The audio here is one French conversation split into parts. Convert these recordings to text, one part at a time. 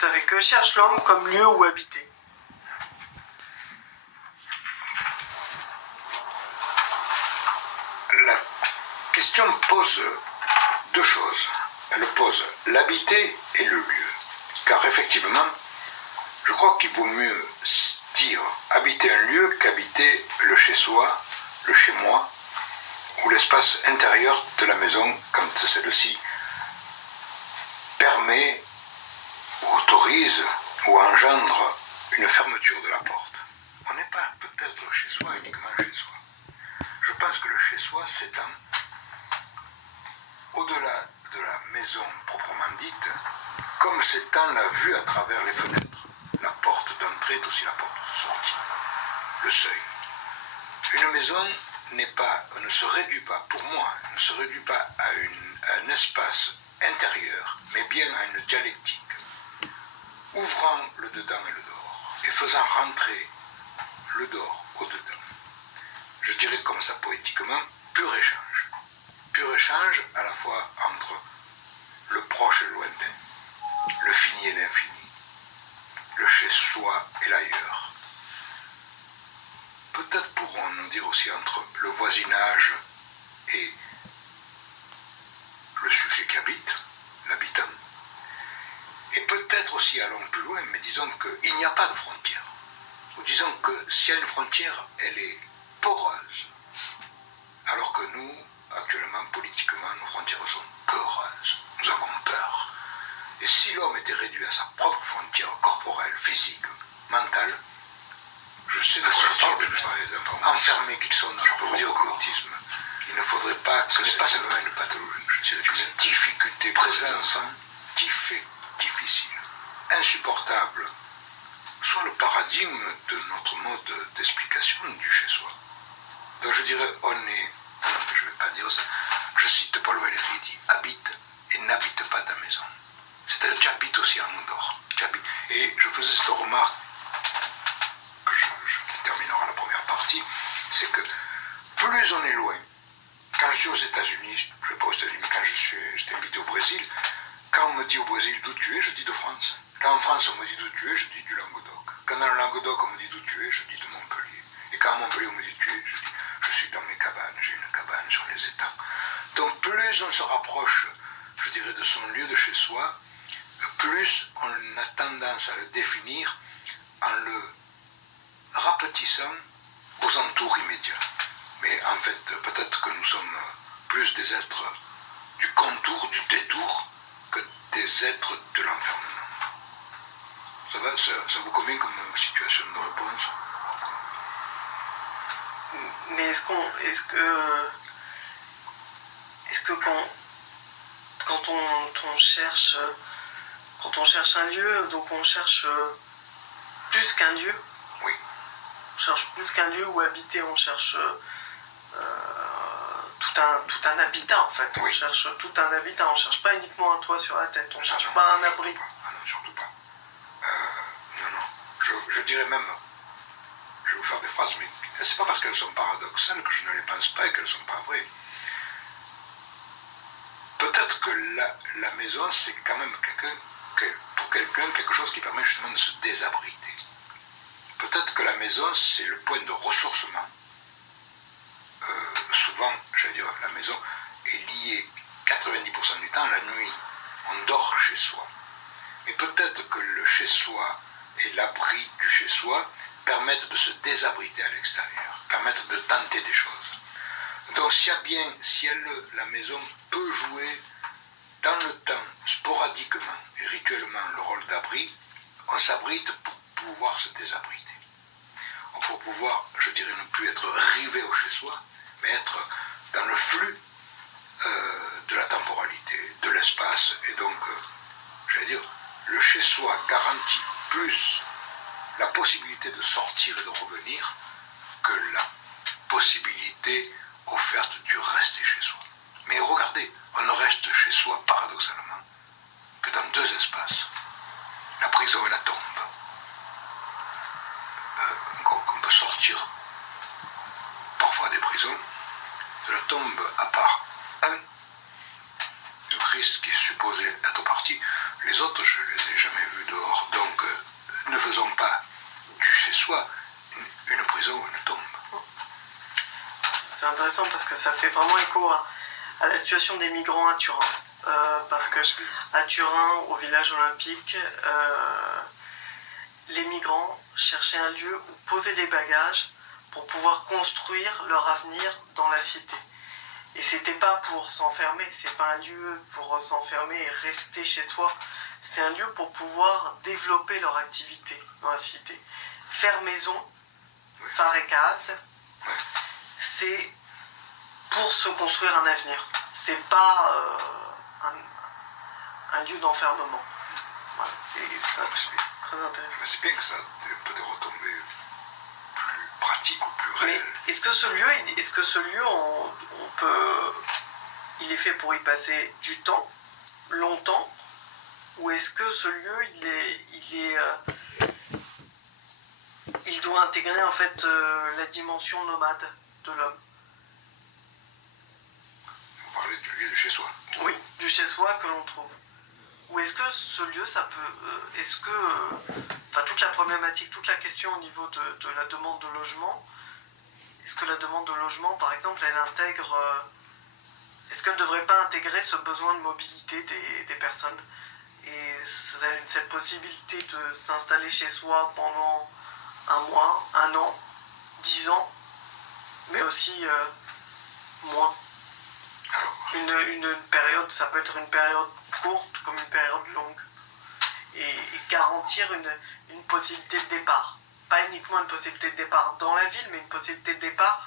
Tout à fait. Que cherche l'homme comme lieu où habiter? La question pose deux choses. Elle pose l'habiter et le lieu. Car effectivement, je crois qu'il vaut mieux dire habiter un lieu qu'habiter le chez-soi, le chez-moi, ou l'espace intérieur de la maison quand celle-ci permet, ou autorise, ou engendre une fermeture de la porte. On n'est pas peut-être chez soi uniquement chez soi. Je pense que le chez-soi s'étend au-delà de la maison proprement dite, comme s'étend la vue à travers les fenêtres. La porte d'entrée est aussi la porte de sortie. Le seuil. Une maison ne se réduit pas, pour moi, ne se réduit pas à un espace intérieur, mais bien à une dialectique, ouvrant le dedans et le dehors, et faisant rentrer le dehors au dedans. Je dirais comme ça poétiquement, pur échange. Pur échange à la fois entre le proche et le lointain, le fini et l'infini, le chez-soi et l'ailleurs. Peut-être pourrons-nous dire aussi entre le voisinage et le sujet qui habite, l'habitant. Et peut-être aussi, allons plus loin, mais disons qu'il n'y a pas de frontière. Ou disons que s'il y a une frontière, elle est poreuse. Alors que nous, actuellement, politiquement, nos frontières sont peureuses. Nous avons peur. Et si l'homme était réduit à sa propre frontière corporelle, physique, mentale, je sais de sortir enfermés qu'ils sont dans le pauvreté, il ne faudrait pas que ce n'est pas seulement une pathologie, je dirais que c'est une difficulté présence difficile, insupportable, soit le paradigme de notre mode d'explication du chez-soi. Donc je dirais, je ne vais pas dire ça, je cite Paul Valéry, il dit, habite et n'habite pas ta maison. C'est-à-dire, tu habites aussi en dehors. Et je faisais cette remarque, que je terminerai la première partie, c'est que plus on est loin, quand je suis aux États-Unis, je ne vais pas aux États-Unis, mais quand j'étais invité au Brésil, quand on me dit au Brésil d'où tu es, je dis de France. Quand en France on me dit d'où tu es, je dis du Languedoc. Quand dans le Languedoc on me dit d'où tu es, je dis de Montpellier. Et quand à Montpellier on me dit tu es, je dis je suis dans mes cabanes, j'ai une cabane sur les étangs. Donc plus on se rapproche, je dirais, de son lieu de chez soi, plus on a tendance à le définir en le rapetissant aux entours immédiats. Mais en fait, peut-être que nous sommes plus des êtres du contour, du détour, que des êtres de l'enfermement. Ça va, ça vous convient comme situation de réponse? Mais est-ce que quand on cherche un lieu, donc on cherche plus qu'un lieu? Oui. On cherche plus qu'un lieu où habiter, on cherche tout un habitat en fait. Oui. On cherche tout un habitat, on cherche pas uniquement un toit sur la tête, on cherche pas un abri. Ah non, surtout pas. Non. Je dirais même, je vais vous faire des phrases, mais c'est pas parce qu'elles sont paradoxales que je ne les pense pas et qu'elles ne sont pas vraies. Peut-être que la maison, c'est quand même pour quelqu'un quelque chose qui permet justement de se désabriter. Peut-être que la maison, c'est le point de ressourcement. Souvent, j'allais dire, la maison est liée 90% du temps à la nuit. On dort chez soi. Mais peut-être que le chez-soi et l'abri du chez-soi permettent de se désabriter à l'extérieur, permettent de tenter des choses. Donc si la maison peut jouer dans le temps, sporadiquement et rituellement, le rôle d'abri, on s'abrite pour pouvoir se désabriter. Pour pouvoir, je dirais, ne plus être rivé au chez-soi, mais être dans le flux de la temporalité, de l'espace, et donc, j'allais dire, le chez-soi garantit plus la possibilité de sortir et de revenir que la possibilité offerte du rester chez soi. Mais regardez, on ne reste chez soi, paradoxalement, que dans deux espaces, la prison et la tombe. On peut sortir parfois des prisons, de la tombe, à part le Christ qui est supposé être parti, Les autres, je ne les ai jamais vus dehors. Donc, ne faisons pas du chez-soi une prison ou une tombe. C'est intéressant parce que ça fait vraiment écho à la situation des migrants à Turin. Parce que à Turin, au village olympique, les migrants cherchaient un lieu où poser les bagages pour pouvoir construire leur avenir dans la cité. Et c'était pas pour s'enfermer, c'est pas un lieu pour s'enfermer et rester chez soi. C'est un lieu pour pouvoir développer leur activité dans la cité. Faire maison, fare case, c'est pour se construire un avenir. C'est pas un lieu d'enfermement. Voilà, ça, c'est très intéressant. C'est bien que ça ait un peu des retombées plus pratiques ou plus réelles. Mais est-ce que ce lieu, il est fait pour y passer du temps, longtemps, ou est-ce que ce lieu, il doit intégrer en fait la dimension nomade de l'homme? Vous parlez du lieu de chez soi. Oui, du chez soi que l'on trouve. Ou est-ce que ce lieu, ça peut... enfin, toute la problématique, toute la question au niveau de la demande de logement, est-ce que la demande de logement, par exemple, elle intègre... est-ce qu'elle ne devrait pas intégrer ce besoin de mobilité des personnes? Et cette possibilité de s'installer chez soi pendant un mois, un an, 10 ans, mais aussi moins. Une période, ça peut être une période courte comme une période longue. Et garantir une possibilité de départ. Pas uniquement une possibilité de départ dans la ville, mais une possibilité de départ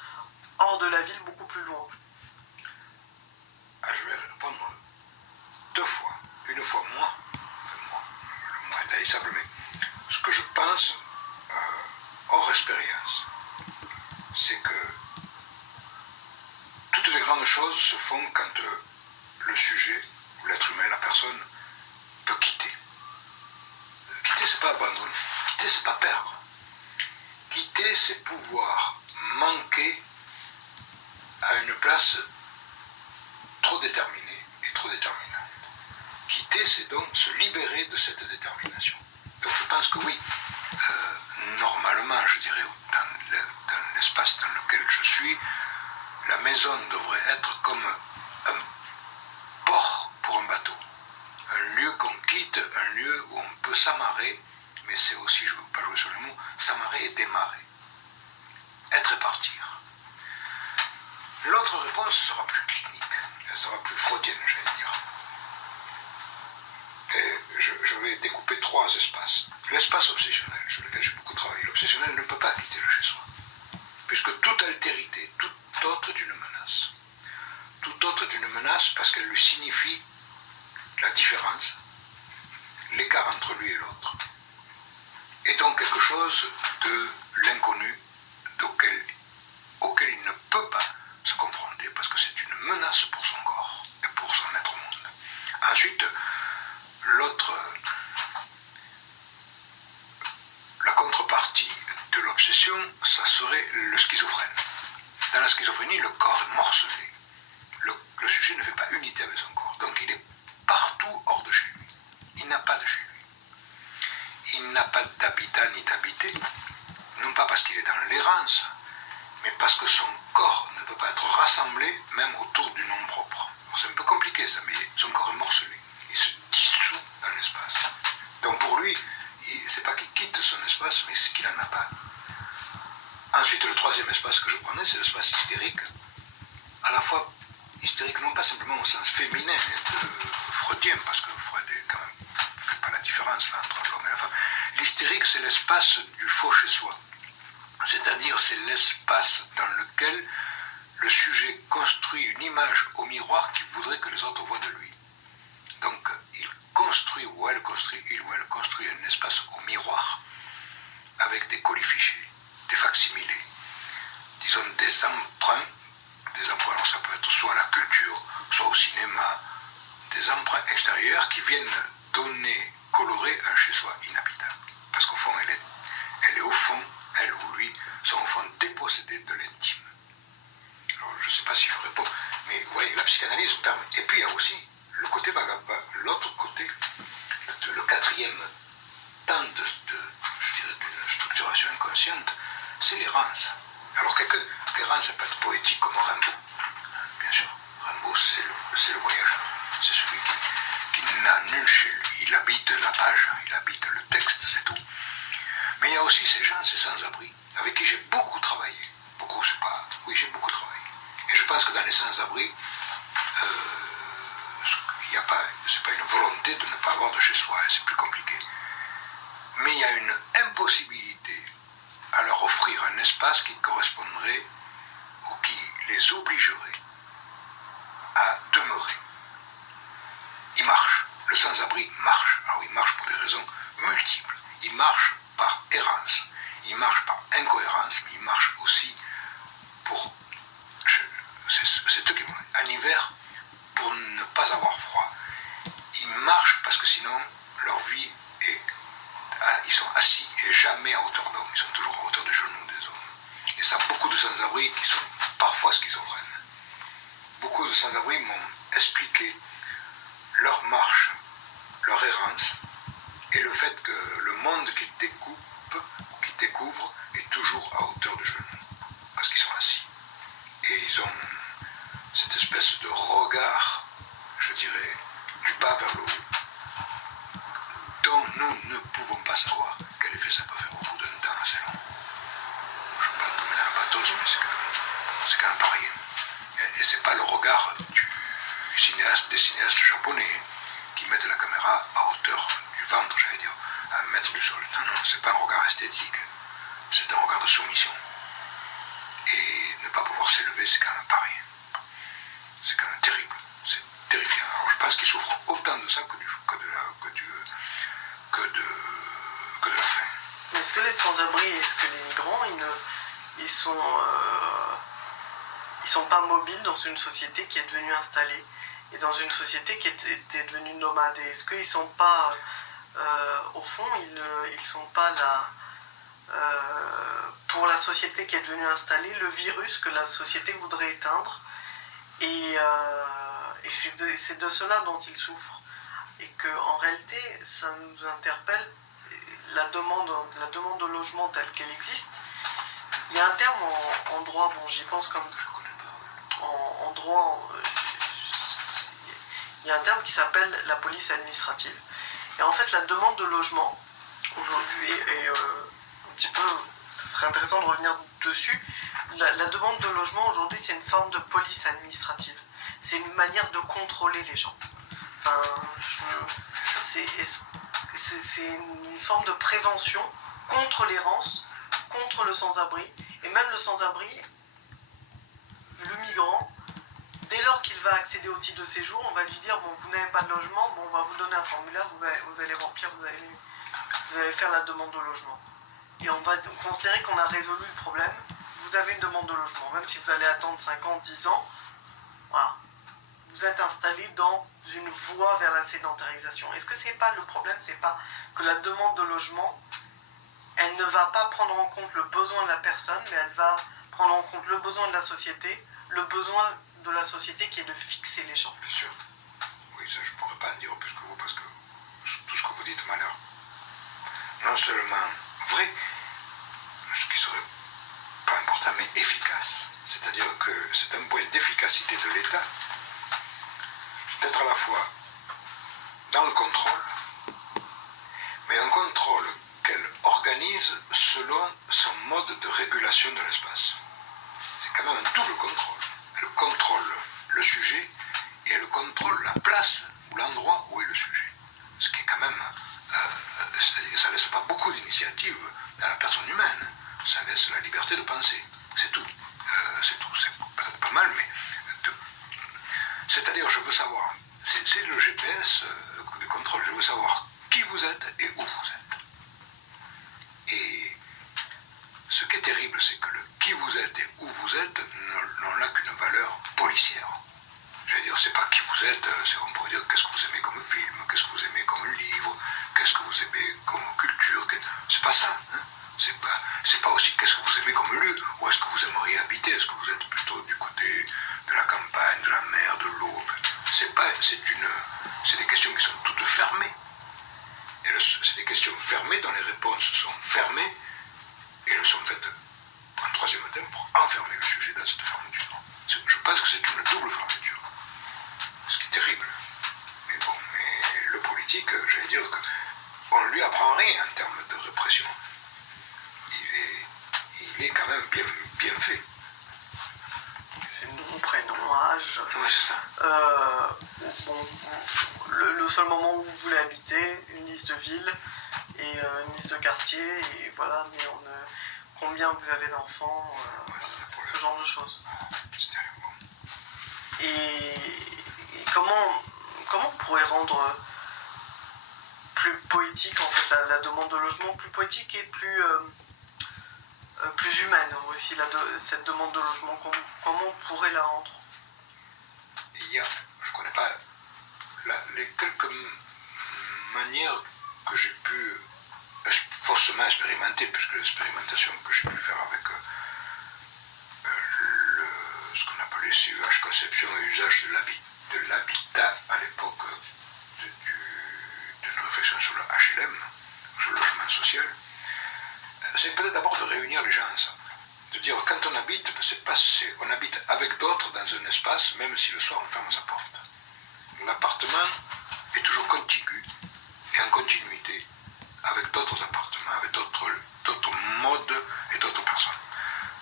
hors de la ville, beaucoup plus loin. Je vais répondre 2 fois. Une fois moi, le moi est haïssable, mais ce que je pense, hors expérience, c'est que toutes les grandes choses se font quand le sujet, ou l'être humain, la personne, peut quitter. Quitter, c'est pas abandonner. Quitter, c'est pas perdre. Quitter, c'est pouvoir manquer à une place trop déterminée et trop déterminante. Quitter, c'est donc se libérer de cette détermination. Donc je pense que oui, normalement, je dirais, dans l'espace dans lequel je suis, la maison devrait être comme un port pour un bateau. Un lieu qu'on quitte, un lieu où on peut s'amarrer, mais c'est aussi, je ne veux pas jouer sur les mots, s'amarrer et démarrer. Être et partir. L'autre réponse sera plus clinique, elle sera plus freudienne, j'allais dire. Et je vais découper 3 espaces. L'espace obsessionnel, sur lequel j'ai beaucoup travaillé. L'obsessionnel ne peut pas quitter le chez-soi. Puisque toute altérité, tout autre est une menace. Tout autre est une menace parce qu'elle lui signifie la différence, l'écart entre lui et l'autre. Et donc quelque chose de l'inconnu auquel il ne peut pas se confronter parce que c'est une menace pour son corps et pour son être au monde. Ensuite, la contrepartie de l'obsession, ça serait le schizophrène. Dans la schizophrénie, le corps est morcelé. Le sujet ne fait pas unité avec son corps. Donc il est partout hors de chez lui. Il n'a pas de chez lui. Il n'a pas d'habitat ni d'habité, non pas parce qu'il est dans l'errance, mais parce que son corps ne peut pas être rassemblé même autour du nom propre. C'est un peu compliqué ça, mais son corps est morcelé. Il se dissout dans l'espace. Donc pour lui, c'est pas qu'il quitte son espace, mais c'est qu'il n'en a pas. Ensuite, le 3e espace que je prenais, c'est l'espace hystérique. À la fois hystérique, non pas simplement au sens féminin, freudien, parce que Freud est quand même, ne fait pas la différence là, entre l'homme et la femme. L'hystérique, c'est l'espace du faux chez soi. C'est-à-dire, c'est l'espace dans lequel le sujet construit une image au miroir qu'il voudrait que les autres voient de lui. Donc, il construit ou elle construit un espace au miroir avec des colifichets, des facsimilés, disons des emprunts. Des emprunts, alors ça peut être soit à la culture, soit au cinéma, des emprunts extérieurs qui viennent colorer un chez-soi inhabitable. Parce qu'au fond, elle est au fond, elle ou lui, sont au fond dépossédés de l'intime. Alors, je ne sais pas si je réponds, mais vous voyez, la psychanalyse permet. Et puis, il y a aussi le côté vagabond, l'autre côté, temps je dirais, d'une structuration inconsciente, c'est l'errance. Alors l'errance, ça peut être poétique comme Rimbaud, hein, bien sûr. Rimbaud, c'est le voyageur. C'est celui qui n'a nul chez lui. Il habite la page, il habite le texte, c'est tout. Mais il y a aussi ces gens, ces sans-abri, avec qui j'ai beaucoup travaillé. Beaucoup, c'est pas... Oui, j'ai beaucoup travaillé. Et je pense que dans les sans-abri, c'est pas une volonté de ne pas avoir de chez soi, hein, c'est plus compliqué. Mais il y a une impossibilité à leur offrir un espace qui correspondrait ou qui les obligerait à demeurer. Il marche, le sans-abri marche. Alors il marche pour des raisons multiples. Il marche par errance, il marche par incohérence, mais il marche aussi pour... C'est eux qui vont... En hiver, pour ne pas avoir froid. Ils marchent parce que sinon, leur vie est... Ils sont assis et jamais à hauteur d'homme. Ils sont toujours à hauteur des genoux des hommes. Et ça, beaucoup de sans-abri qui sont parfois schizophrènes. Beaucoup de sans-abri m'ont expliqué leur marche, leur errance, et le fait que le monde qu'ils découvrent est toujours à hauteur de genoux. Parce qu'ils sont assis. Et ils ont cette espèce de regard, je dirais, du bas vers le haut, dont nous ne pouvons pas savoir quel effet ça peut faire au bout d'un temps assez long. Je ne veux pas donner un bateau, mais c'est quand même pas rien. Et c'est pas le regard des cinéastes japonais qui mettent la caméra à hauteur du ventre, j'allais dire, à 1 mètre du sol. Non, c'est pas un regard esthétique, c'est un regard de soumission. Et ne pas pouvoir s'élever, c'est quand même pas rien. C'est quand même terrible, c'est terrifiant. Alors je pense qu'ils souffrent autant de ça que de la faim. Mais est-ce que les sans-abri, est-ce que les migrants, ils sont pas mobiles dans une société qui est devenue installée et dans une société qui était devenue nomade? Et est-ce qu'ils sont pas, au fond, ils sont pas là pour la société qui est devenue installée, le virus que la société voudrait éteindre? Et c'est de cela dont ils souffrent. Et qu'en réalité, ça nous interpelle, la demande de logement telle qu'elle existe. Il y a un terme en droit, bon j'y pense comme... Je ne connais pas. En droit, il y a un terme qui s'appelle la police administrative. Et en fait, la demande de logement, aujourd'hui, est un petit peu... Ça serait intéressant de revenir dessus. La demande de logement, aujourd'hui, c'est une forme de police administrative. C'est une manière de contrôler les gens. Enfin, c'est une forme de prévention contre l'errance, contre le sans-abri. Et même le sans-abri, le migrant, dès lors qu'il va accéder au titre de séjour, on va lui dire, bon, vous n'avez pas de logement, bon, on va vous donner un formulaire, vous allez remplir, vous allez faire la demande de logement. Et on va considérer qu'on a résolu le problème. Vous avez une demande de logement, même si vous allez attendre 5 ans, 10 ans, voilà. Vous êtes installé dans une voie vers la sédentarisation. Est-ce que c'est pas le problème, c'est pas que la demande de logement, elle ne va pas prendre en compte le besoin de la personne, mais elle va prendre en compte le besoin de la société, le besoin de la société qui est de fixer les gens. Bien sûr. Oui, ça je ne pourrais pas en dire plus que vous, parce que tout ce que vous dites m'a l'air non seulement vrai, ce qui serait pas important, mais efficace. C'est-à-dire que c'est un point d'efficacité de l'État d'être à la fois dans le contrôle, mais un contrôle qu'elle organise selon son mode de régulation de l'espace. C'est quand même un double contrôle. Elle contrôle le sujet et elle contrôle la place ou l'endroit où est le sujet. Ce qui est quand même... c'est-à-dire que ça ne laisse pas beaucoup d'initiative à la personne humaine. Ça laisse la liberté de penser. C'est tout. C'est tout. C'est peut-être pas mal, mais... C'est-à-dire, je veux savoir... C'est le GPS de contrôle. Je veux savoir qui vous êtes et où vous êtes. Et ce qui est terrible, c'est que le qui vous êtes et où vous êtes n'ont là qu'une valeur policière. J'allais dire, c'est pas qui vous êtes, on pourrait dire qu'est-ce que vous aimez comme film, qu'est-ce que vous aimez comme livre, qu'est-ce que vous aimez comme culture, c'est pas ça. Hein? C'est pas aussi qu'est-ce que vous aimez comme lieu, où est-ce que vous aimeriez habiter, est-ce que vous êtes plutôt du côté de la campagne, de la mer, de l'eau. C'est des questions qui sont toutes fermées. Et c'est des questions fermées fermées, dont les réponses sont fermées, et elles sont faites en troisième temps pour enfermer le sujet dans cette fermeture. Je pense que c'est une double fermeture, ce qui est terrible. Mais bon, mais le politique, j'allais dire qu'on ne lui apprend rien en termes de répression. Il est quand même bien fait. C'est nom, prénom, âge. Oui, c'est ça. Bon, le seul moment où vous voulez habiter, une liste de villes et une liste de quartiers, et voilà, mais combien vous avez d'enfants, ce genre de choses. C'est terrible. Et comment on pourrait rendre plus poétique en fait la demande de logement, plus poétique et plus humaine aussi cette demande de logement, comment on pourrait la rendre? Il y a, je ne connais pas les quelques manières que j'ai pu forcément expérimenter, puisque l'expérimentation que j'ai pu faire avec ce qu'on appelait CUH, conception et usage de l'habitat à l'époque d'une réflexion sur le HLM, sur le logement social, c'est peut-être d'abord de réunir les gens ensemble. De dire quand on habite, on habite avec d'autres dans un espace, même si le soir on ferme sa porte. L'appartement est toujours contigu et en continuité avec d'autres appartements, avec d'autres modes et d'autres personnes.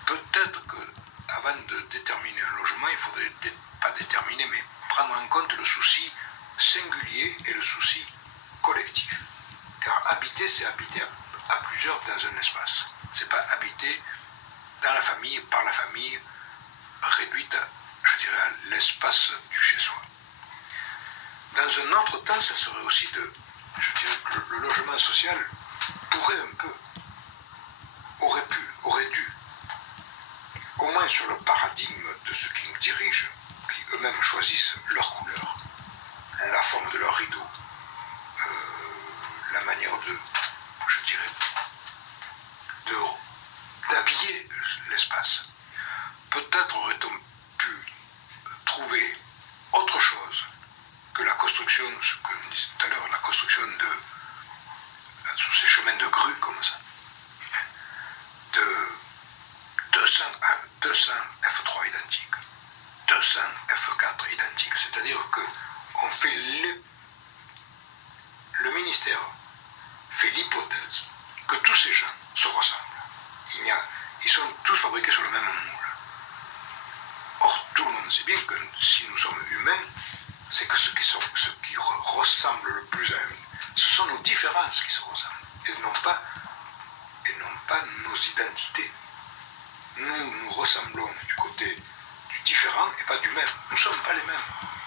Peut-être qu'avant de déterminer un logement, il faudrait pas déterminer, mais prendre en compte le souci singulier et le souci collectif. Car habiter, c'est habiter à plusieurs dans un espace. C'est pas habiter dans la famille, par la famille, réduite à, je dirais, à l'espace du chez-soi. Dans un autre temps, ça serait aussi je dirais que le logement social pourrait un peu, aurait dû, au moins sur le paradigme de ceux qui nous dirigent, qui eux-mêmes choisissent leur couleur, la forme de leur rideau, la manière je dirais, d'habiller l'espace. Peut-être aurait-on pu trouver autre chose que la construction, ce que je disais tout à l'heure, la construction sous ces chemins de grue comme ça, de 200 F3 identiques, 200 F4 identiques, c'est-à-dire qu'on fait le ministère fait l'hypothèse que tous ces gens se ressemblent. Ils sont tous fabriqués sur le même moule. Or, tout le monde sait bien que si nous sommes humains, c'est que ce qui ressemble le plus à nous, ce sont nos différences qui se ressemblent, et non pas nos identités. Nous ressemblons du côté du différent et pas du même. Nous ne sommes pas les mêmes.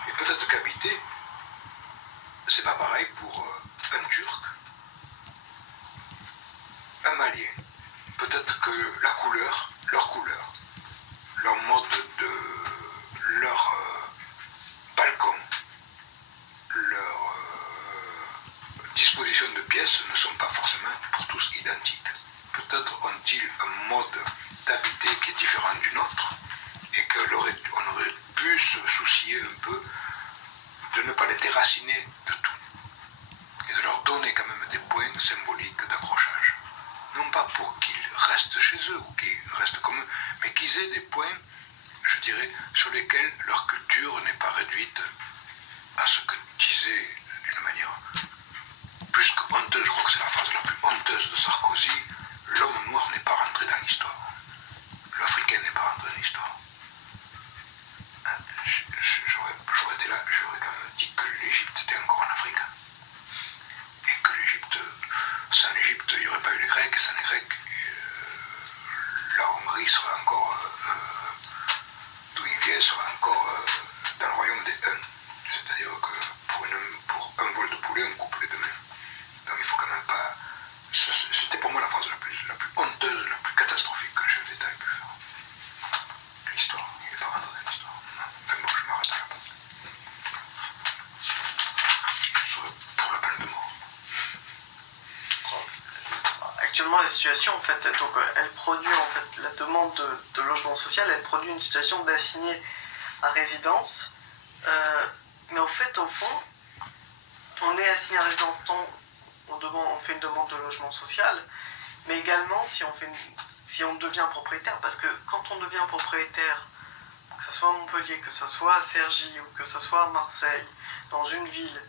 Et peut-être qu'habiter, c'est pas pareil pour un Turc, un Malien. Peut-être que leur couleur, leur mode leur balcon, leur disposition de pièces ne sont pas forcément pour tous identiques. Peut-être ont-ils un mode d'habiter qui est différent du nôtre et qu'on aurait pu se soucier un peu de ne pas les déraciner de tout et de leur donner quand même des points symboliques d'accrochage. Non pas pour qu'ils restent chez eux ou qu'ils restent comme eux, mais qu'ils aient des points, je dirais, sur lesquels leur culture n'est pas réduite à ce que disait d'une manière plus que honteuse, je crois que c'est la phrase la plus honteuse de Sarkozy, l'homme noir n'est pas rentré dans l'histoire. L'Africain n'est pas rentré dans l'histoire. J'aurais été là, j'aurais quand même dit que l'Égypte était encore en Afrique. Et que l'Égypte, sans l'Égypte, il n'y aurait pas eu les Grecs, et sans les Grecs, la Hongrie serait encore, d'où il vient, serait encore dans le royaume des Huns. C'est-à-dire que pour un vol de poulet, on coupe les deux mains. Donc il faut quand même pas... C'était pour moi la phrase la plus honteuse, la plus catastrophique que le chef d'État ait pu faire. L'histoire, il n'est pas rentré dans l'histoire. Enfin bon, je m'arrête là. Ce serait pour la peine de mort. Actuellement, la situation, en fait, donc, elle produit, en fait, la demande de logement social, elle produit une situation d'assigné à résidence. Mais au fait, au fond, on est assigné à résidence on fait une demande de logement social, mais également si on devient propriétaire, parce que quand on devient propriétaire, que ce soit à Montpellier, que ce soit à Cergy ou que ce soit à Marseille, dans une ville,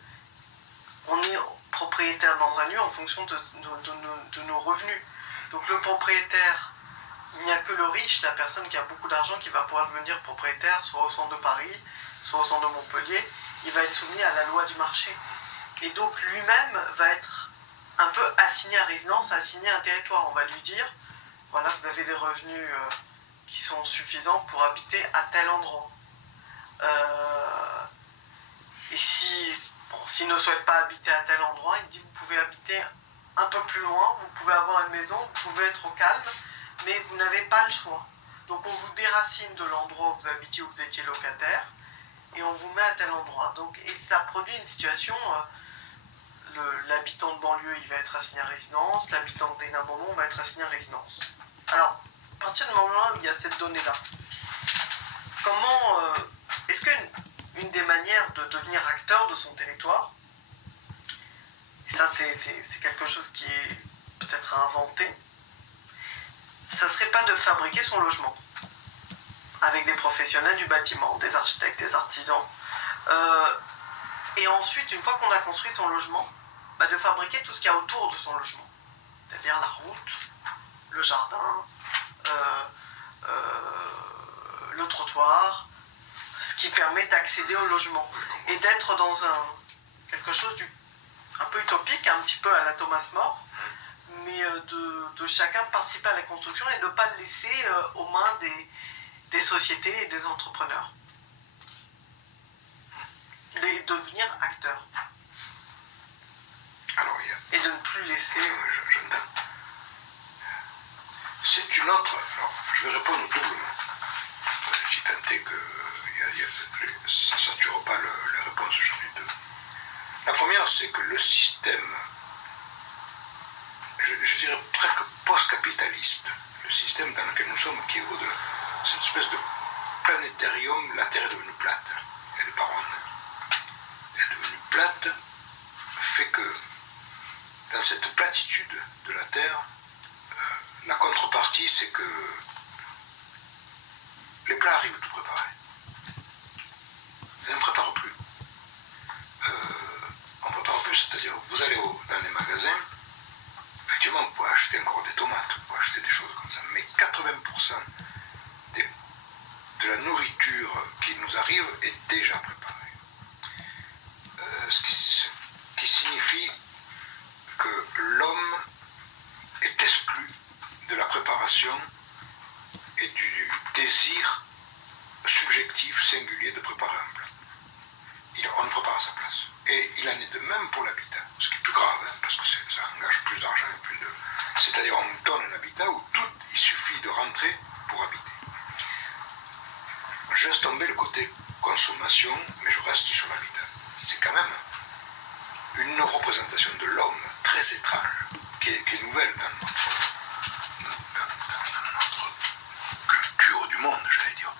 on est propriétaire dans un lieu en fonction de nos revenus. Donc le propriétaire, il n'y a que le riche, la personne qui a beaucoup d'argent, qui va pouvoir devenir propriétaire, soit au centre de Paris, soit au centre de Montpellier. Il va être soumis à la loi du marché. Et donc lui-même va être un peu assigné à résidence, assigné à un territoire. On va lui dire, voilà, vous avez des revenus qui sont suffisants pour habiter à tel endroit. Et s'il ne souhaite pas habiter à tel endroit, il dit, vous pouvez habiter un peu plus loin, vous pouvez avoir une maison, vous pouvez être au calme, mais vous n'avez pas le choix. Donc on vous déracine de l'endroit où vous habitiez, où vous étiez locataire, et on vous met à tel endroit. Donc, et ça produit une situation, l'habitant de banlieue, il va être assigné à résidence, l'habitant d'Hénin-Beaumont va être assigné à résidence. Alors, à partir du moment où il y a cette donnée-là, comment, est-ce qu'une des manières de devenir acteur de son territoire, et ça c'est quelque chose qui est peut-être à inventer, ça serait pas de fabriquer son logement avec des professionnels du bâtiment, des architectes, des artisans, et ensuite, une fois qu'on a construit son logement, de fabriquer tout ce qu'il y a autour de son logement, c'est-à-dire la route, le jardin, le trottoir, ce qui permet d'accéder au logement et d'être dans quelque chose un peu utopique, un petit peu à la Thomas More, mais de chacun participer à la construction et de ne pas le laisser aux mains des sociétés et des entrepreneurs. Et devenir acteur. Alors, et de ne plus laisser... C'est une autre... Alors, je vais répondre doublement. Si tant est que ça ne sature pas les réponses, j'en ai deux. La première, c'est que le système, je dirais presque post-capitaliste, le système dans lequel nous sommes, qui est au-delà, cette espèce de planétarium, la Terre est devenue plate. Elle n'est pas ronde. Elle est devenue plate, fait que dans cette platitude de la Terre, la contrepartie, c'est que les plats arrivent tout préparés. Ça ne prépare plus. On ne prépare plus, c'est-à-dire vous allez dans les magasins, effectivement vous pouvez acheter encore des tomates, vous pouvez acheter des choses comme ça, mais 80% de la nourriture qui nous arrive est déjà préparée. Ce qui signifie que l'homme est exclu de la préparation et du désir subjectif, singulier de préparer un plat. On le prépare à sa place. Et il en est de même pour l'habitat, ce qui est plus grave, parce que ça engage plus d'argent et plus de... C'est-à-dire on donne un habitat où il suffit de rentrer pour habiter. Je laisse tomber le côté consommation, mais je reste sur l'habitat. C'est quand même une représentation de l'homme très étrange, qui est nouvelle dans notre culture du monde, j'allais dire.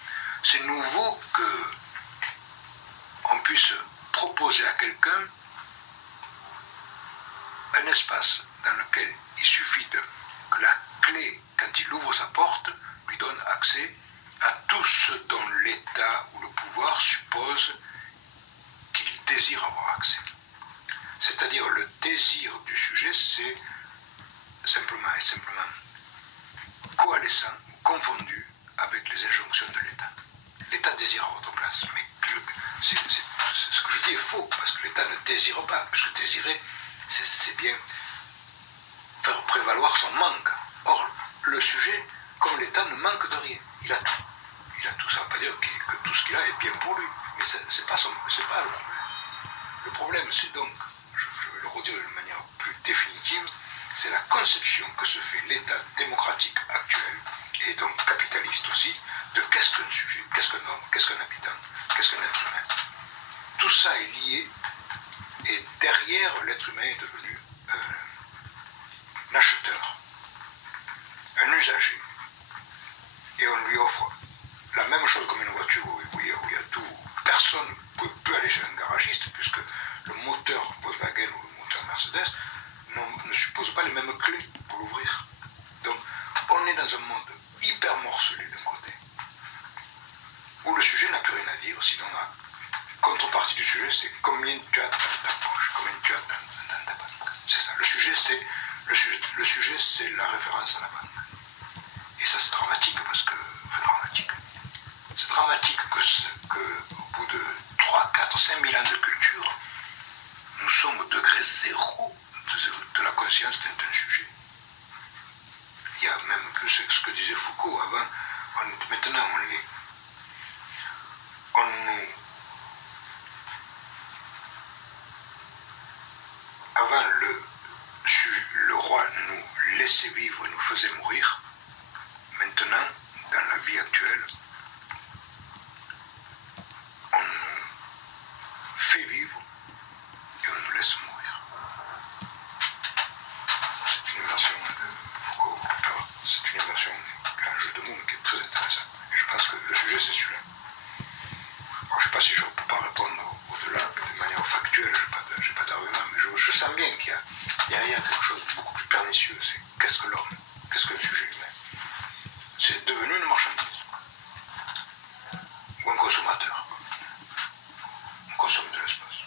C'est nouveau qu'on puisse proposer à quelqu'un un espace dans lequel il suffit que la clé, quand il ouvre sa porte, lui donne accès à tout ce dont l'État ou le pouvoir suppose qu'il désire avoir accès. C'est-à-dire le désir du sujet, c'est simplement coalescent ou confondu avec les injonctions de l'État. L'État désire à votre place, mais ce que je dis est faux, parce que l'État ne désire pas, puisque désirer, c'est bien faire prévaloir son manque. Or, le sujet, comme l'État, ne manque de rien. Il a tout. Il a tout. Ça ne veut pas dire que tout ce qu'il a est bien pour lui, mais c'est pas le problème. Le problème, c'est donc, je vais le redire d'une manière plus définitive, c'est la conception que se fait l'État démocratique actuel, et donc capitaliste aussi, de qu'est-ce qu'un sujet, qu'est-ce qu'un homme, qu'est-ce qu'un habitant, qu'est-ce qu'un être humain. Tout ça est lié, et derrière, l'être humain est devenu un acheteur, un usager. Et on lui offre la même chose comme une voiture où il y a tout. Personne ne peut plus aller chez un garagiste, puisque le moteur Volkswagen ou le moteur Mercedes n'ont mêmes clés pour l'ouvrir. Donc, on est dans un monde hyper morcelé d'un côté, où le sujet n'a plus rien à dire, sinon la contrepartie du sujet, c'est combien tu as dans ta poche, combien tu as dans ta banque. C'est ça. Le sujet, c'est la référence à la banque. Et ça, c'est dramatique parce que, c'est dramatique que au bout de 3, 4, 5 000 ans de culture, nous sommes au degré zéro de la conscience d'un sujet. Il y a même plus ce que disait Foucault avant. Maintenant, avant, le roi nous laissait vivre et nous faisait mourir. Maintenant, dans la vie actuelle, on nous fait vivre et on nous laisse mourir. C'est une inversion de Foucault, c'est une inversion, un jeu de mots qui est très intéressant. Et je pense que le sujet, c'est celui-là. Alors, je ne sais pas si je ne peux pas répondre au-delà de manière factuelle, je n'ai pas d'argument, mais je sens bien qu'il y a derrière quelque chose de beaucoup plus pernicieux. C'est qu'est-ce que l'homme? Qu'est-ce qu'un sujet humain? C'est devenu une marchandise. Ou un consommateur. On consomme de l'espace.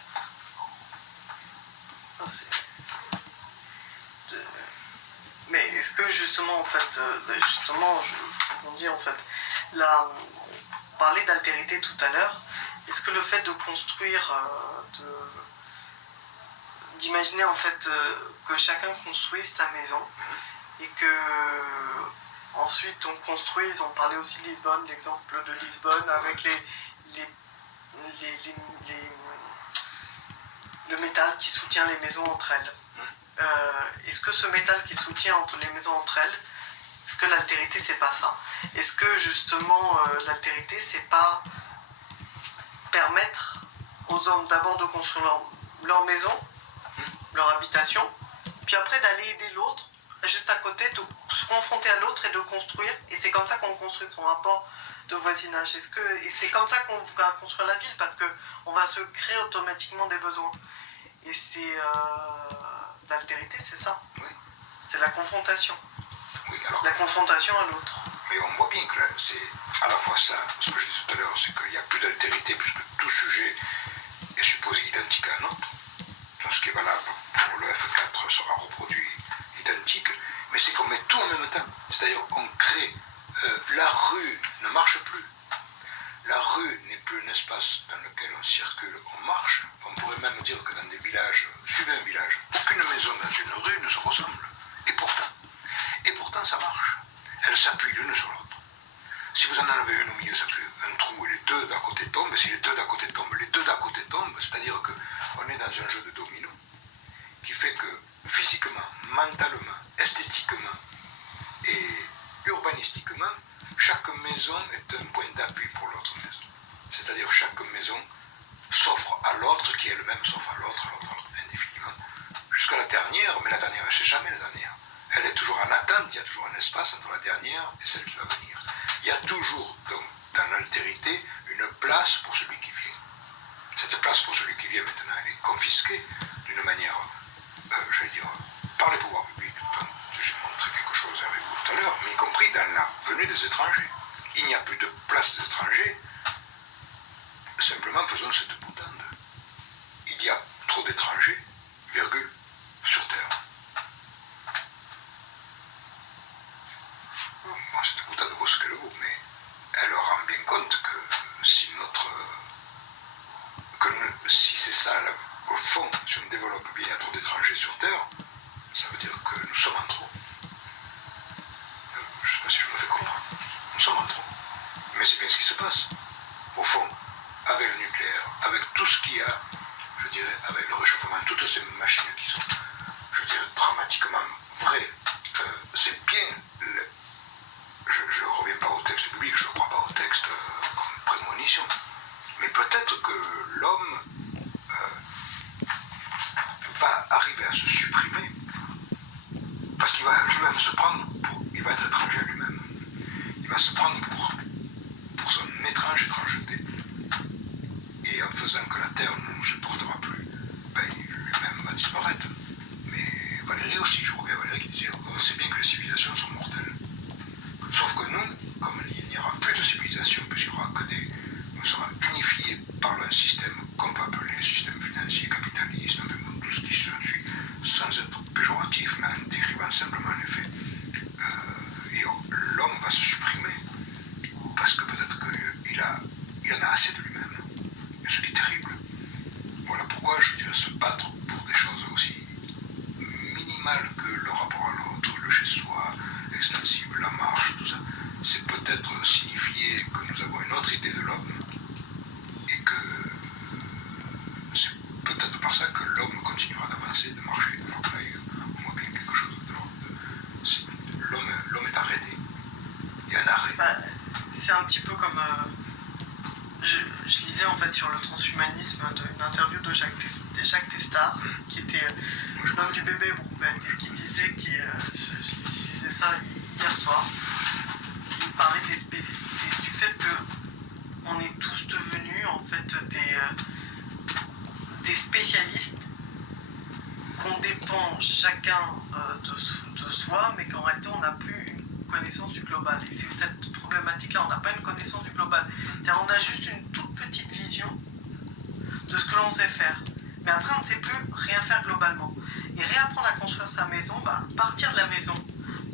Mais est-ce que justement, en fait, je rebondis en fait, on parlait d'altérité tout à l'heure, est-ce que le fait de construire, d'imaginer en fait que chacun construit sa maison et que ensuite on construise, on parlait aussi de Lisbonne, l'exemple de Lisbonne avec le métal qui soutient les maisons entre elles. Est-ce que ce métal qui soutient entre les maisons entre elles, est-ce que l'altérité c'est pas ça? Est-ce que justement l'altérité c'est pas permettre aux hommes d'abord de construire leur maison, leur habitation, puis après d'aller aider l'autre juste à côté, de se confronter à l'autre et de construire, et c'est comme ça qu'on construit son rapport de voisinage. Et c'est comme ça qu'on va construire la ville, parce qu'on va se créer automatiquement des besoins. Et c'est l'altérité, c'est ça. Oui. C'est la confrontation. Oui, alors, la confrontation à l'autre. Mais on voit bien que là, c'est à la fois ça, ce que je disais tout à l'heure, c'est qu'il n'y a plus d'altérité, puisque tout sujet est supposé identique à un autre. Donc, ce qui est valable pour le F4 sera reproduit identique, mais c'est qu'on met tout en même temps. C'est-à-dire qu'on crée... la rue ne marche plus. La rue n'est plus un espace dans lequel on circule, on marche. On pourrait même dire que dans des villages, suivez un village, aucune maison dans une rue ne se ressemble. Et pourtant ça marche. Elles s'appuient l'une sur l'autre. Si vous en enlevez une au milieu, ça fait un trou et les deux d'à côté tombent. Et si les deux d'à côté tombent, les deux d'à côté tombent. C'est-à-dire qu'on est dans un jeu de domino qui fait que physiquement, mentalement, esthétiquement et urbanistiquement, chaque maison est un point d'appui pour l'autre maison. C'est-à-dire chaque maison s'offre à l'autre qui elle-même s'offre à l'autre, indéfiniment. Jusqu'à la dernière, mais la dernière, c'est jamais la dernière. Elle est toujours en attente, il y a toujours un espace entre la dernière et celle qui va venir. Il y a toujours, donc, dans l'altérité, une place pour celui qui vient. Cette place pour celui qui vient, maintenant, elle est confisquée d'une manière, par les pouvoirs publics, dont j'ai montré quelque chose avec vous tout à l'heure, mais y compris dans la venue des étrangers. Il n'y a plus de place des étrangers, simplement faisons cette boutade. Il y a trop d'étrangers, virgule, sur Terre. Bon, cette boutade vaut ce qu'elle vaut, mais elle rend bien compte que si c'est ça, là, au fond, si on développe bien, il y a trop d'étrangers sur Terre, ça veut dire que nous sommes en trop. Je ne sais pas si je me fais comprendre. Nous sommes en trop. Mais c'est bien ce qui se passe. Au fond, avec le nucléaire, avec tout ce qu'il y a, je dirais, avec le réchauffement, toutes ces machines qui sont, je dirais, dramatiquement vraies, c'est bien. Je ne reviens pas au texte public, je ne crois pas au texte comme prémonition. Mais peut-être que l'homme va arriver à se supprimer parce qu'il va lui-même se prendre il va être étranger à lui-même. Il va se prendre pour son étrange étrangeté. Et en faisant que la Terre ne nous supportera plus, lui-même va disparaître. Mais Valérie aussi, je reviens à Valérie qui disait on sait bien que les civilisations sont mortelles. Sauf que nous, comme il n'y aura plus de civilisation, puisqu'il n'y aura que des. On sera unifié par un système qu'on peut appeler un système financier, capitaliste, enfin, tout ce qui s'ensuit, sans être péjoratif, mais en décrivant simplement les faits. Et l'homme va se supprimer, parce que peut-être qu'il en a assez de lui-même. Et ce qui est terrible. Voilà pourquoi je dirais se battre pour des choses aussi minimales que le rapport à l'autre, le chez-soi, extensible, la marche, tout ça. C'est peut-être signifier que nous avons une autre idée de l'homme et que c'est peut-être par ça que l'homme continuera d'avancer, de marcher. Alors que là, on voit bien quelque chose de l'ordre. L'homme est arrêté. Il y a un arrêt. Bah, c'est un petit peu comme... je lisais en fait sur le transhumanisme une interview de Jacques Testard, qui était l'homme du bébé Brouben, qui disait, je lisais ça hier soir, il parlait du fait que on est tous devenus en fait des spécialistes, qu'on dépend chacun de soi, mais qu'en réalité on n'a plus une connaissance du global. Et c'est cette problématique-là, on n'a pas une connaissance du global. C'est-à-dire on a juste une toute petite vision de ce que l'on sait faire. Mais après on ne sait plus rien faire globalement. Et réapprendre à construire sa maison, partir de la maison,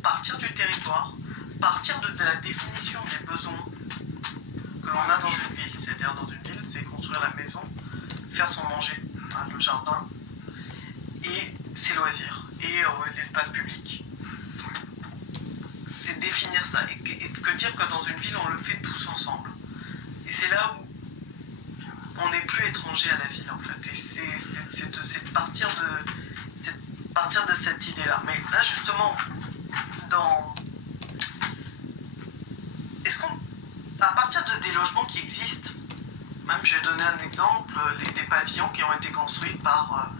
partir du territoire, partir de la définition des besoins que l'on a dans une ville. C'est-à-dire dans une ville, c'est construire la maison, faire son manger, le jardin, et ses loisirs, et l'espace public. C'est définir ça, et que dire que dans une ville, on le fait tous ensemble. Et c'est là où on n'est plus étranger à la ville, en fait. Et c'est de partir de cette idée-là. Mais là, justement, à partir des logements qui existent, même je vais donner un exemple, des pavillons qui ont été construits par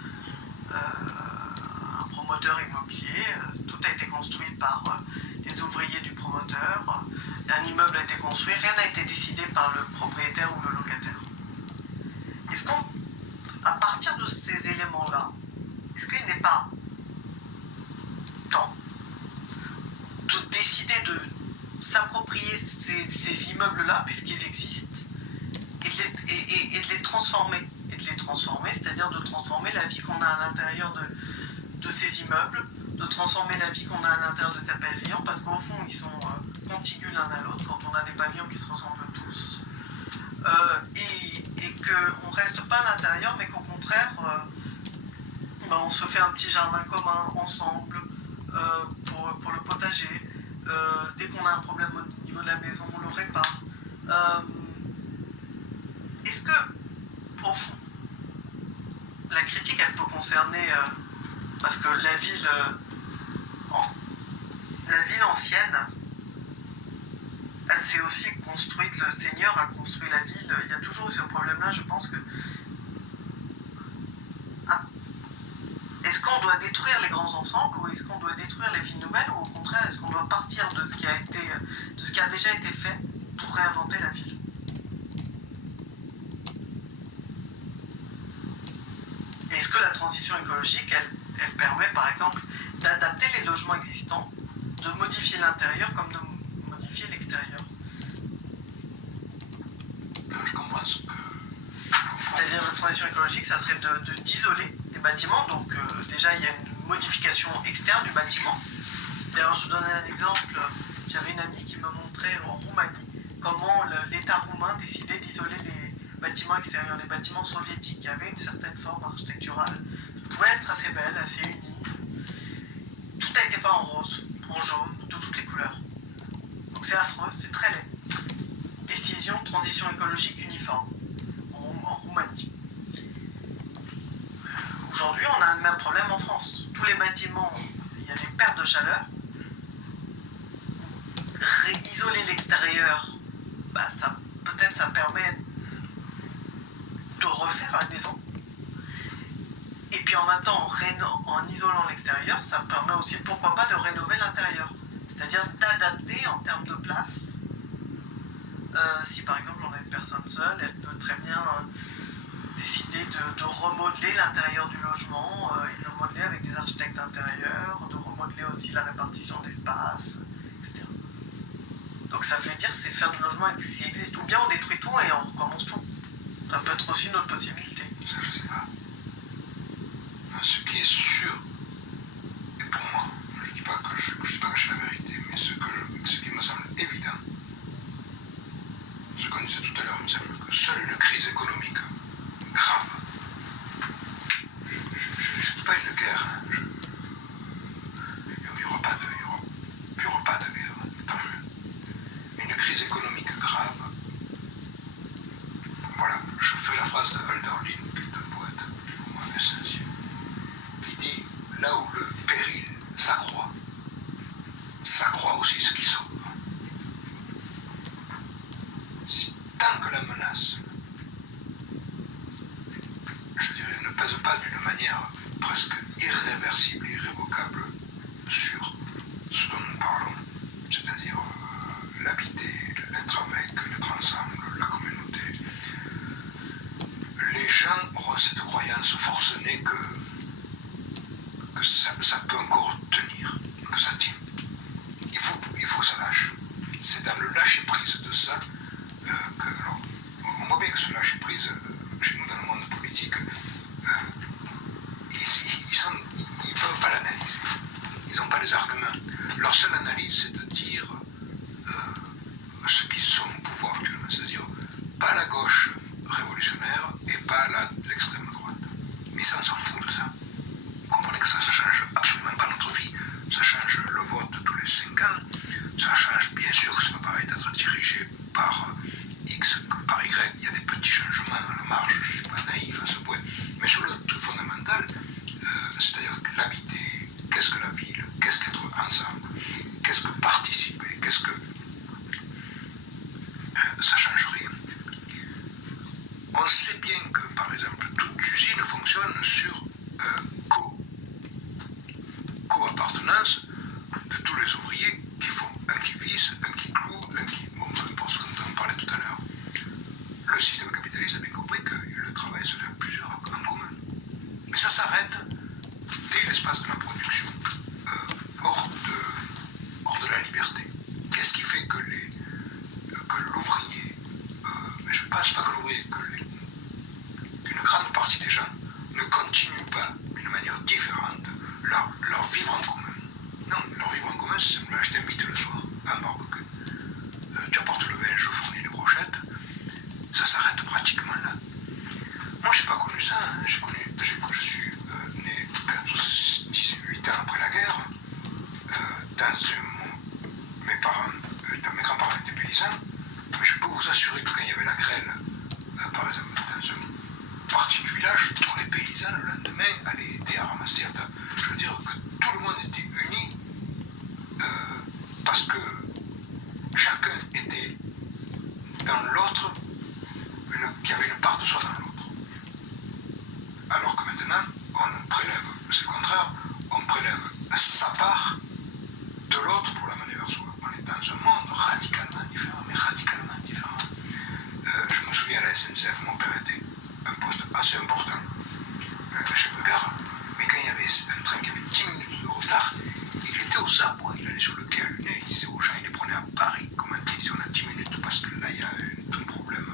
un promoteur immobilier, tout a été construit par les ouvriers du promoteur, un immeuble a été construit, rien n'a été décidé par le propriétaire ou le locataire. Est-ce qu'à partir de ces éléments-là, est-ce qu'il n'est pas temps de décider de s'approprier ces immeubles-là, puisqu'ils existent, et de les transformer. Et de les transformer, c'est-à-dire de transformer la vie qu'on a à l'intérieur de ces immeubles, de transformer la vie qu'on a à l'intérieur de ces pavillons, parce qu'au fond, ils sont contigus l'un à l'autre, quand on a des pavillons qui se ressemblent tous, et qu'on ne reste pas à l'intérieur, mais qu'au contraire, on se fait un petit jardin commun, ensemble, pour le potager. Dès qu'on a un problème au niveau de la maison, on le répare. Est-ce que, au fond, la critique, elle peut concerner, parce que la ville ancienne, elle s'est aussi construite, le Seigneur a construit la ville, il y a toujours eu ce problème-là, je pense que... Est-ce qu'on doit détruire les grands ensembles, ou est-ce qu'on doit détruire les villes nouvelles, ou au contraire, est-ce qu'on doit partir de ce qui a déjà été fait pour réinventer la ville? Est-ce que la transition écologique, elle permet par exemple d'adapter les logements existants, de modifier l'intérieur comme de modifier l'extérieur? Je comprends ce que... C'est-à-dire la transition écologique, ça serait d'isoler les bâtiments, donc déjà il y a une modification externe du bâtiment. D'ailleurs je vous donne un exemple, j'avais une amie qui me montrait en Roumanie comment l'État roumain décidait d'isoler les bâtiments extérieurs, les bâtiments soviétiques qui avaient une certaine forme architecturale, pouvaient être assez belles, assez unies. Tout a été peint en rose, en jaune, de toutes les couleurs. Donc c'est affreux, c'est très laid. Décision de transition écologique uniforme en Roumanie. Aujourd'hui, on a le même problème en France. Tous les bâtiments, il y a des pertes de chaleur. Isoler l'extérieur, peut-être ça permet de refaire la maison. Et puis en même temps, en isolant l'extérieur, ça permet aussi, pourquoi pas, de rénover l'intérieur. C'est-à-dire d'adapter en termes de place. Si par exemple on a une personne seule, elle peut très bien décider de remodeler l'intérieur du logement et le remodeler avec des architectes d'intérieur, de remodeler aussi la répartition d'espace, etc. Donc ça veut dire c'est faire du logement qui existe. Ou bien on détruit tout et on recommence tout. Ça peut être aussi notre possibilité. Ça, je sais pas. Ce qui est sûr, et pour moi, je dis pas que je sais pas que j'ai la vérité, mais ce qui me semble évident, ce qu'on disait tout à l'heure, il me semble que seule une crise économique grave, je ne dis pas une guerre, hein, il n'y aura pas de guerre, tant mieux. Une crise économique grave, voilà, je fais la phrase de Hölderlin, qui est un poète, pour moi essentiel, qui dit, là où le péril s'accroît aussi ce qui sauve. Tant que la menace, je dirais, ne pèse pas d'une manière presque irréversible, irrévocable sur ce dont nous parlons, c'est-à-dire l'habiter, l'être avec, l'être ensemble, la communauté, les gens auront cette croyance forcenée que ça peut encore tenir, que ça tient. Il faut que ça lâche. C'est dans le lâcher-prise de ça alors, on voit bien que ce lâcher-prise, chez nous dans le monde politique, ils ne peuvent pas l'analyser. Ils n'ont pas les arguments. Leur seule analyse, c'est de dire ceux qui sont au pouvoir actuellement, c'est-à-dire pas la gauche révolutionnaire et pas l'extrême droite. Mais ça, on s'en fout de ça. Vous comprenez que ça change absolument pas notre vie. Ça change le vote tous les 5 ans. Ça change, bien sûr, que c'est pas pareil d'être dirigé par X que par Y. Il y a des petits changements à la marge. Je ne suis pas naïf à ce point. Mais sur le truc fondamental, c'est-à-dire l'habiter, qu'est-ce que la ville, qu'est-ce qu'être ensemble, qu'est-ce que participer, qu'est-ce que... ça change rien. On sait bien que, par exemple, toute usine fonctionne sur co-appartenance de tous les ouvriers qui font un qui visse, un qui cloue, un qui... Bon, peu importe ce dont on parlait tout à l'heure. Le système capitaliste a bien compris que le travail se fait à plusieurs en commun. Mais ça s'arrête dès l'espace de la production, hors de la liberté. Qu'est-ce qui fait que l'ouvrier, mais je ne pense pas que l'ouvrier, qu'une grande partie des gens ne continuent pas d'une manière différente leur vivre en commun. Non, leur vivre en commun, c'est simplement je t'invite le soir à un barbecue. Tu apportes le vin, je fournis les brochettes. Ça s'arrête pratiquement là. Moi, je n'ai pas connu ça. Hein. Je suis né 18 ans après la guerre. Mes grands-parents étaient paysans. Mais je peux vous assurer que quand il y avait la grêle, par exemple, dans une partie du village, tous les paysans, le lendemain, allaient aider à ramasser. Enfin, je veux dire que tout le monde était uni parce que chacun était dans l'autre, qu'il y avait une part de soi dans l'autre. Alors que maintenant, on prélève, c'est le contraire, on prélève sa part de l'autre pour la mener vers soi. On est dans un monde radicalement différent, mais radicalement différent. Je me souviens à la SNCF, mon père était un poste assez important, chef de gare, mais quand il y avait un train qui avait 10 minutes de retard, il était aux abois, il allait sur le quai alluné, il disait aux gens, il les prenait à Paris, comment il disait, on a 10 minutes parce que là il y a un problème,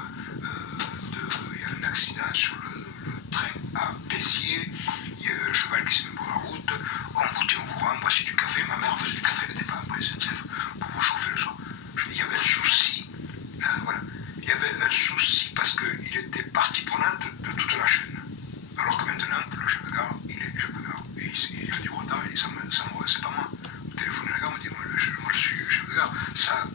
il y a un accident sur le train à Béziers, il y a un cheval qui s'est mis pour la route, on vous tient au courant, voici du café, ma mère faisait du café, elle n'était pas après SNCF pour vous chauffer le soir. Il y avait un souci, voilà, il y avait un souci parce qu'il était partie prenante de toute la chaîne. Alors que maintenant, le chef de gare, il est chef de gare. Et il a du retard, il dit, c'est pas moi. Vous téléphonez à la gare, on me dit, moi je suis chef de gare. Ça,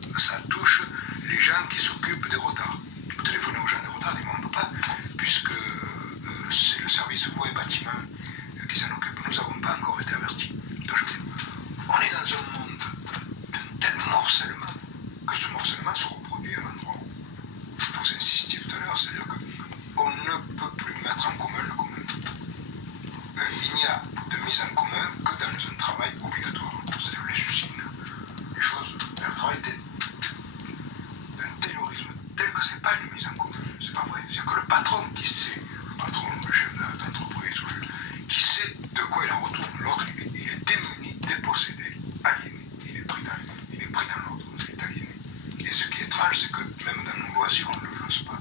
étrange, c'est que même dans nos loisirs, on ne le fasse pas.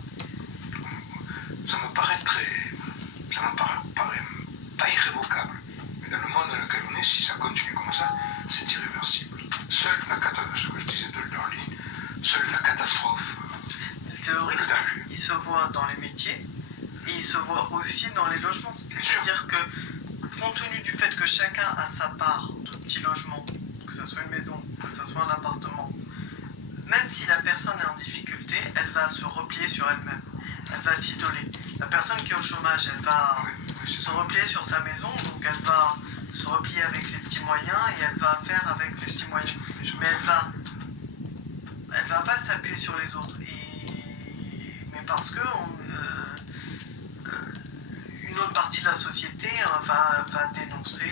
Ça me paraît pas irrévocable. Mais dans le monde dans lequel on est, si ça continue comme ça, c'est irréversible. Seule la catastrophe, ce que je disais de Darling, seule la catastrophe, le risque, il se voit dans les métiers et il se voit aussi dans les logements. C'est-à-dire que, compte tenu du fait que chacun a sa part de petit logement, que ce soit une maison, que ce soit un appartement, même si la personne est en difficulté, elle va se replier sur elle-même. Elle va s'isoler. La personne qui est au chômage, elle va se replier sur sa maison, donc elle va se replier avec ses petits moyens et elle va faire avec ses petits moyens. Mais elle va pas s'appuyer sur les autres. Mais parce que une autre partie de la société va dénoncer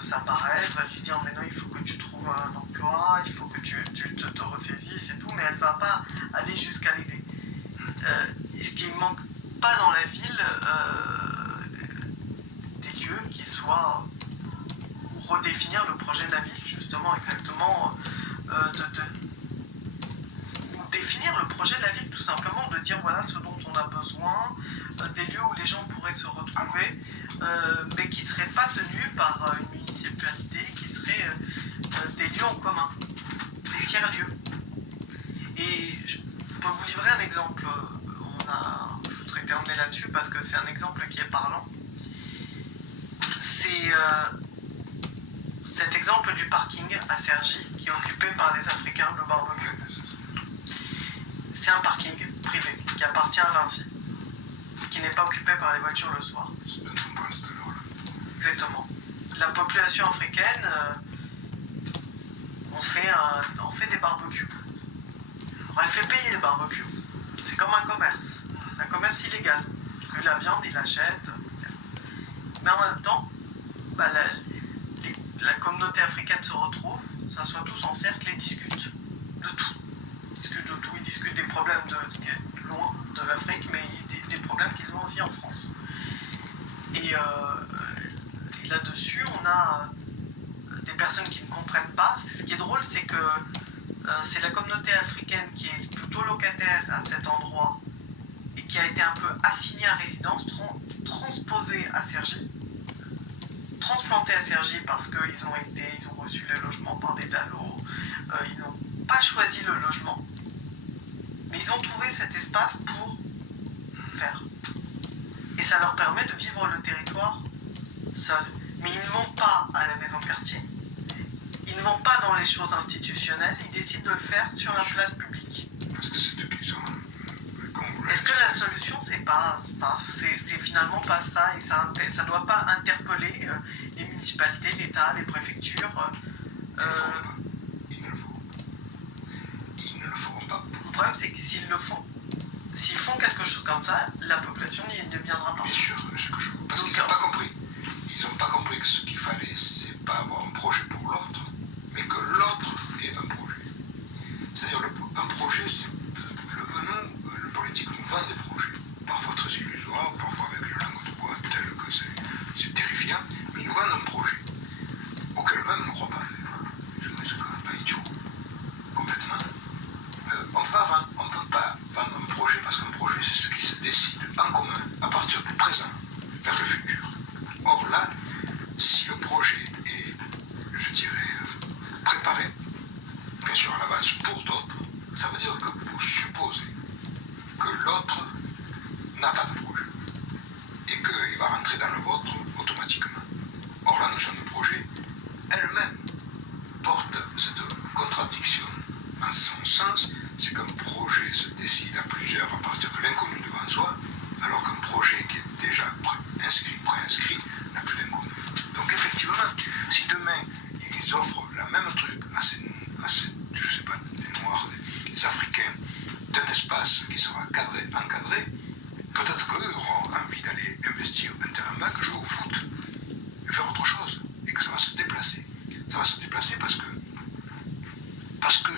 sa paresse, va lui dire mais non, il faut que tu trouves un emploi, il faut que tu te ressaisisses et tout, mais elle va pas aller jusqu'à l'aider. Ce qui ne manque pas dans la ville, des lieux qui soient redéfinir le projet de la ville, justement, exactement, définir le projet de la ville, tout simplement, de dire voilà ce dont on a besoin, des lieux où les gens pourraient se retrouver, mais qui ne seraient pas tenus par une municipalité, qui seraient des lieux en commun, des tiers-lieux. Et je peux vous livrer un exemple. Je voudrais terminer là-dessus parce que c'est un exemple qui est parlant. C'est cet exemple du parking à Cergy qui est occupé par les Africains, le barbecue. C'est un parking privé qui appartient à Vinci, qui n'est pas occupé par les voitures le soir. Exactement. La population africaine on fait des barbecues. Alors elle fait payer les barbecues. C'est comme un commerce. C'est un commerce illégal. Parce que la viande, il l'achète. Mais en même temps, la communauté africaine se retrouve, s'assoit tous en cercle et discutent de tout. Ils discutent de tout. Ils discutent des problèmes de ce qui est loin de l'Afrique, mais des problèmes qu'ils ont aussi en France. Et là-dessus, on a des personnes qui ne comprennent pas. Ce qui est drôle, c'est que c'est la communauté africaine qui est plutôt locataire à cet endroit et qui a été un peu assignée à résidence, transposée à Cergy, transplantée à Cergy parce qu'ils ont reçu les logements par des dallos, ils n'ont pas choisi le logement, mais ils ont trouvé cet espace pour faire. Et ça leur permet de vivre le territoire seuls. Mais ils ne vont pas à la maison de quartier. Ils ne vont pas dans les choses institutionnelles, ils décident de le faire sur la place publique. Parce que c'est eux qui sont... Est-ce que la solution, c'est pas ça? C'est finalement pas ça, et ça ne doit pas interpeller les municipalités, l'État, les préfectures Ils ne le feront pas. Ils ne le feront pas. Le problème, c'est que s'ils font quelque chose comme ça, la population ne viendra pas. Bien sûr, parce qu'ils n'ont pas compris. Ils n'ont pas compris que ce qu'il fallait, c'est pas avoir un projet pour l'autre, mais que l'autre ait un projet. C'est-à-dire, un projet, le politique nous vend des projets, parfois très illusoires, parfois avec une langue de bois telle que c'est terrifiant, mais ils nous vendent un projet, auquel eux-mêmes ne croient pas. C'est quand même pas idiot, complètement. On ne peut pas vendre un projet, parce qu'un projet, c'est ce qui se décide en commun à partir du présent vers le futur. Or là, si le projet est, je dirais, préparé, bien sûr à l'avance pour d'autres, ça veut dire que vous supposez que l'autre n'a pas de projet et qu'il va rentrer dans le vôtre automatiquement. Or la notion de projet, elle-même, porte cette contradiction en son sens, c'est qu'un projet se décide à plusieurs à partir de l'inconnu devant soi, alors qu'un projet qui est déjà préinscrit, n'a plus d'inconnu. Donc effectivement, si demain ils offrent la même truc à ces je sais pas, des Noirs, des Africains, d'un espace qui sera encadré, peut-être qu'eux auront envie d'aller investir un terrain vague, jouer au foot, et faire autre chose, et que ça va se déplacer. Ça va se déplacer parce que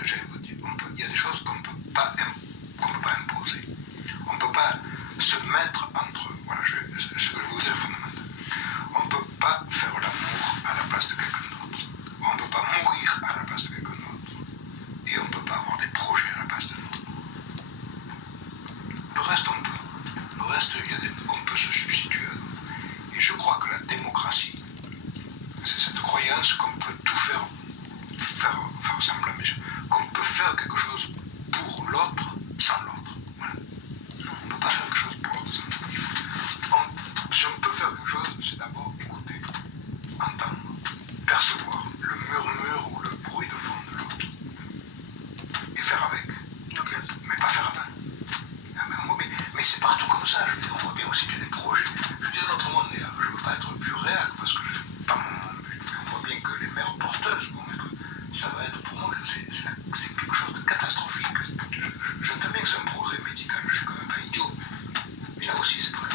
j'allais vous dire, il y a des choses qu'on ne peut pas imposer. On ne peut pas se mettre entre... Voilà, ce que je vais vous dire est fondamental. On ne peut pas faire l'amour à la place de quelqu'un d'autre. On ne peut pas mourir à la place de quelqu'un d'autre. Et on ne peut pas avoir des projets à la place de nous. faire semblant, mais qu'on peut faire quelque chose pour l'autre sans l'autre. Voilà. Non, on ne peut pas faire quelque chose pour l'autre sans l'autre. Si on peut faire quelque chose, c'est d'abord écouter, entendre, percevoir le murmure ou le bruit de fond de l'autre. Et faire avec. Okay. Mais pas faire avant. Mais c'est partout comme ça. Je veux dire, on voit bien aussi qu'il y a des projets. Je veux dire, notre monde, je ne veux pas être plus réel parce que c'est pas mon but. Mais on voit bien que les mères porteuses, ça va être pour moi, c'est quelque chose de catastrophique. J'entends bien que c'est un progrès médical, je suis quand même pas idiot. Mais là aussi, c'est vrai.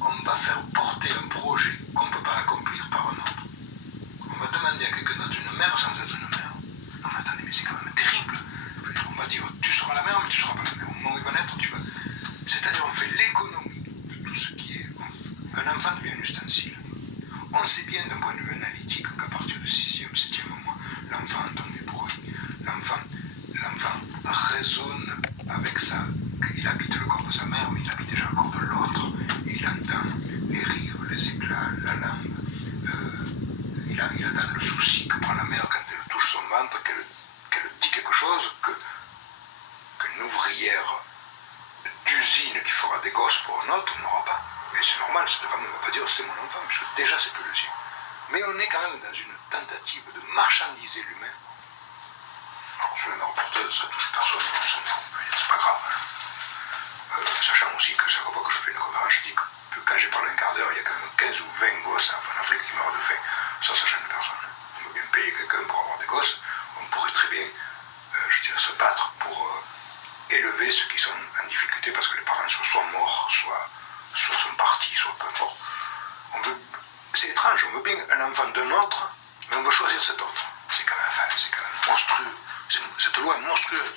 On va faire porter un projet qu'on ne peut pas accomplir par un autre. On va demander à quelqu'un d'être une mère sans être une mère. Non, mais attendez, mais c'est quand même terrible. On va dire, tu seras la mère, mais tu ne seras pas la mère. Au moment où il va naître, tu vas. C'est-à-dire, on fait l'économie de tout ce qui est. Un enfant devient un ustensile. On sait bien d'un point de vue analytique qu'à partir du 6e, 7e mois, l'enfant entend des bruits. L'enfant raisonne avec ça. Il habite le corps de sa mère, mais il habite déjà le corps de l'autre. Il entend les rires, les éclats, la langue. Il a dans le souci que prend la mère quand elle touche son ventre, qu'elle dit quelque chose qu'une ouvrière d'usine qui fera des gosses pour un autre n'aura pas. Et c'est normal, cette femme ne va pas dire c'est mon enfant, puisque déjà c'est plus le sien. Mais on est quand même dans une tentative de marchandiser l'humain. Alors sur les mères porteuses, ça touche personne, on s'en fout, c'est pas grave. Sachant aussi que chaque fois que je fais une conférence, je dis que quand j'ai parlé un quart d'heure, il y a quand même 15 ou 20 gosses en Afrique qui meurent de faim. Ça gêne personne. On veut bien payer quelqu'un pour avoir des gosses, on pourrait très bien, se battre pour élever ceux qui sont en difficulté parce que les parents soit morts, soit sont partis, soit peu importe. C'est étrange, on veut bien un enfant d'un autre, mais on veut choisir cet autre. C'est quand même monstrueux. Cette loi est monstrueuse.